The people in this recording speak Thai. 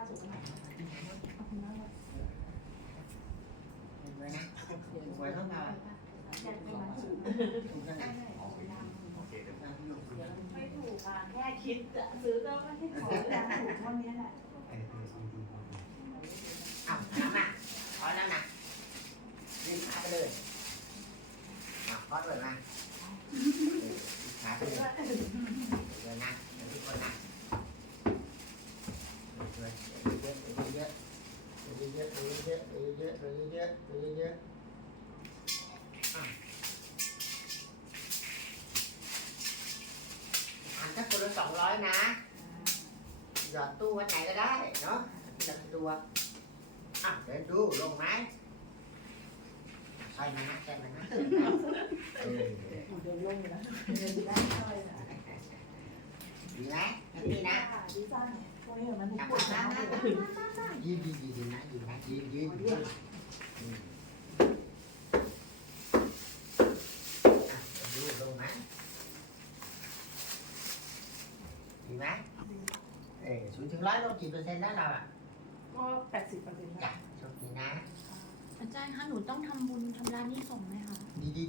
าดสูงหน่อยขอบคุณมากเลยเห็นไหมนะสวยเข้ามาอยากเป็นมันสูงถูกกันนะโอเคเดี๋ยวไม่ถูกอะแค่คิดจะซื้อก็ไม่ให้ขอแล้วถูกเท่านี้แหละเออเออดีดีดีอ้าน้ำอะพอแล้วนะยืนขาไปเลยอ้าวพอดเลยนะขา ไปเยอะๆไปเยอะๆไปเยอะๆไปเยอะๆไปเยอะๆอ่านถ้าคนละสองร้อยนะ หยอดตู้วันไหนก็ได้เนาะหยอดตัวอ่ะเดี๋ยวดูลงไหมใช่มานะใช่มานะเออเดินลงแล้วเดินได้เลยนะดีไหมดีนะดีจ้าพวกนี้มันทุกคนนะ ยืนยืนยืนยืนนะยืนนะยืนยืนยืนอืมอะเดินดูลงไหมดีไหมเออศูนย์ถึงร้อยลงกี่เปอร์เซ็นต์แล้เราอะก็แปดสิบเปอร์เซ็นต์จ้ะโชคดีนะ อาจารย์คะหนูต้องทำบุญทำร้านนี้ส่งไหมคะ ดีดี